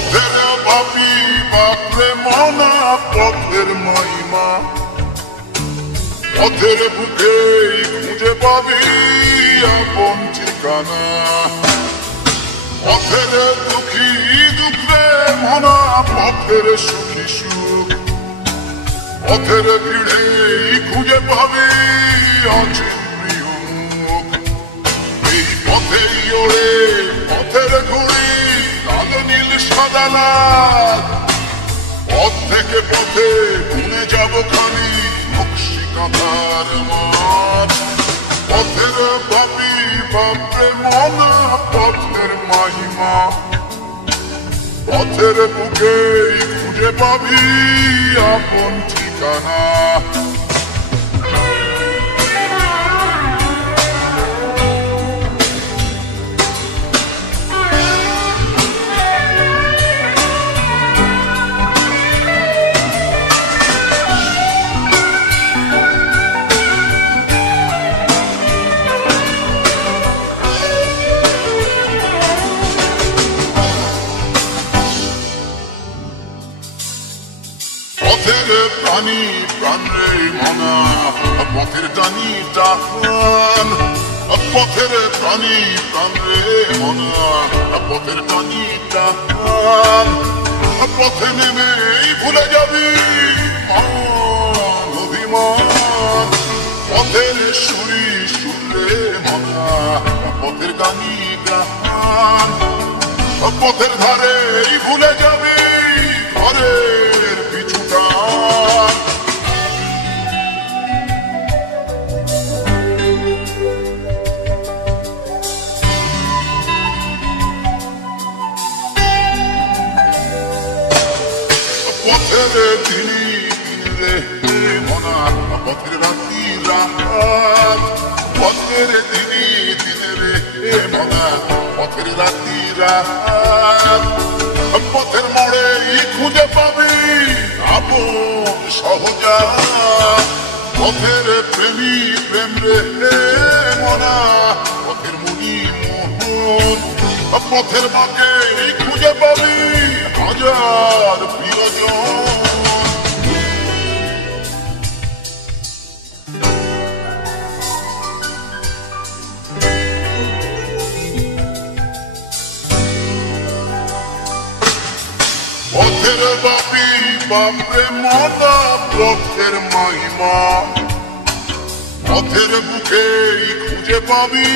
পথের বাপি বাপরে মনা পথের মহিমা পথের বুকে খুঁজে পাবি আপন ঠিকানা পথের দুঃখী দুঃখে মনা পথের সুখী সুখ পথের ভিড়ে খুঁজে পাবি অচিন প্রিয় মুখ এই পথেই ওড়ে পথের ঘুড়ি লাল নীল সাদা লাল পথ থেকে পথে ঘুরে যাব খালি নকশি কাঁথার মাঠ পথের বাপি বাপরে মনা পথের মহিমা পথের বুকে খুঁজে পাবি আপন ঠিকানা পথের প্রাণী প্রাণ রে মনা পথের টানি টান পথের প্রাণী প্রাণ রে মনা পথের টানি টান পথে নেমেই ভুলে যাবি অভিমান পথের সুরি সুরে মনা পথের গানি গান পথের ধারেই ভুলে যাবি ঘরের পথের দিনি দিনে রে মনা পথের রাতি রাত পথের দিনি দিনে রে মনা পথের রাতি রাত পথের মোড়ে খুঁজে পাবি আপন সহজা পথের প্রেমী প্রেম রে মনা পথের মুনি মোহন পথের মাকে খুঁজে পাবি হাজার প্রিয়জন পথের বাপি বাপরে মনা পথের মহিমা পথের বুকে খুঁজে পাবি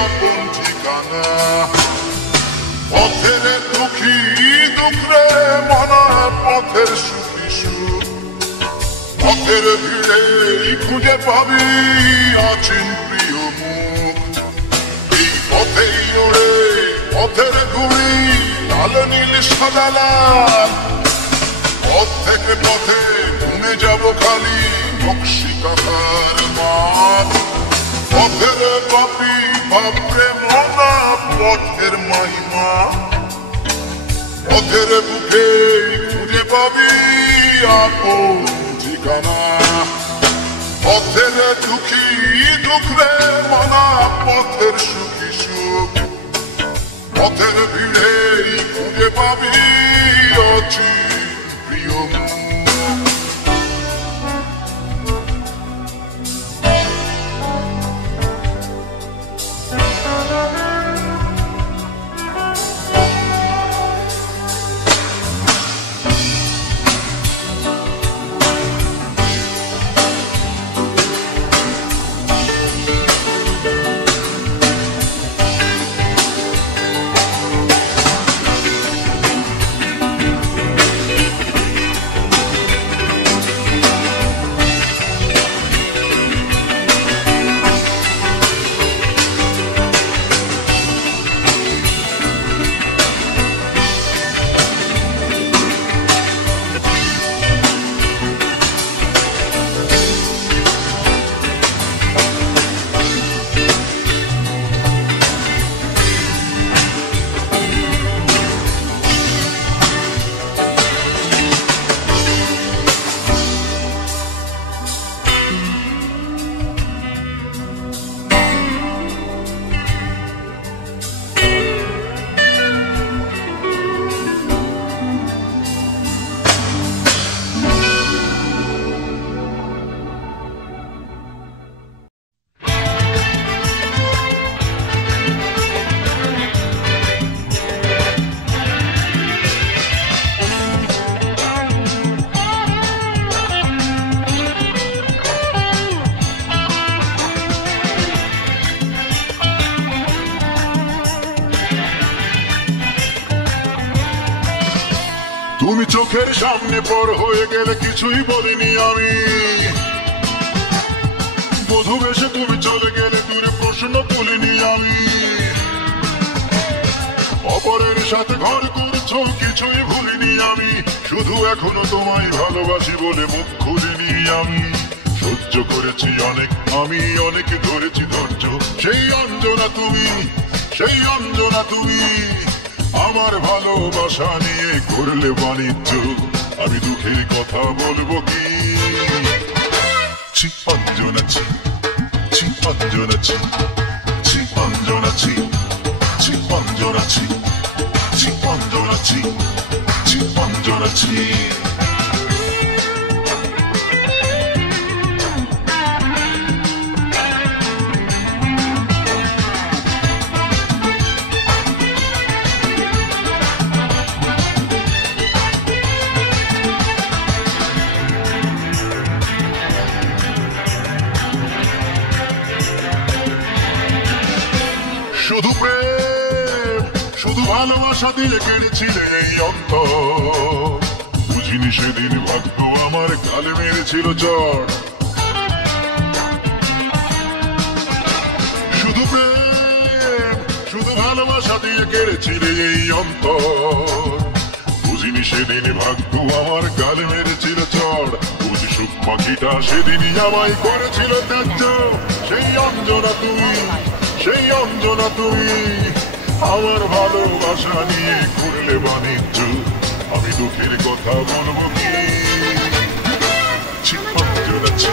আপন ঠিকানা পথের দুঃখী দুঃখে মনা পথের সুখী সুখ পথের ভিড়ে খুঁজে পাবি অচিন প্রিয় মুখ এই পথেই ওড়ে পথের ঘুড়ি লাল নীল সাদা লাল পথ থেকে পথে ঘুরে যাব খালি নকশি কাঁথার মাঠ পথের বাপি বাপরে মনা পথের মহিমা পথের বুকে খুঁজে পাবি আপন ঠিকানা পথের দুঃখী দুঃখে মনা পথের সুখী সুখ পথের ভিড়ে খুঁজে পাবি অচিন প্রিয় তুমি চোখের সামনে পর হয়ে গেলে কিছুই বলিনি আমি, বধূ বেশে তুমি চলে গেলে দূরে প্রশ্ন তুলিনি আমি। অপরের সাথে ঘর করছো কিছুই ভুলিনি আমি, শুধু এখনো তোমায় ভালোবাসি বলে মুখ খুলিনি আমি। সহ্য করেছি অনেক আমি, অনেক ধরেছি ধৈর্য, সেই অঞ্জনা তুমি, সেই অঞ্জনা তুমি। আমার ভালোবাসা নিয়ে করলে বাণিজ্য, আমি দুঃখের কথা বলবো কি? ছি অঞ্জনা ছি, ছি অঞ্জনা ছি, ছি অঞ্জনা ছি, ছি অঞ্জনা ছি, ছি অঞ্জনা ছি, ছি অঞ্জনা ছি। শুধু প্রেম, শুধু ভালোবাসা দিয়ে কেড়েছিলে এই অন্তর, বুঝিনি সেদিন ভাগ্য আমার গালে মেরেছিল চড়। শুধু প্রেম, শুধু ভালোবাসা দিয়ে কেড়েছিলে এই অন্তর, বুঝিনি সেদিন ভাগ্য আমার গালে মেরেছিল চড়। বুঝি সুখ পাখিটা সেদিনই আমায় করেছিল ত্যায্য, সেই অঞ্জনা তুমি, সেই অঞ্জনা তুমি। আমার ভালোবাসা নিয়ে করলে বাণিজ্য, আমি দুঃখের কথা বলবো কি? ছি অঞ্জনা ছি।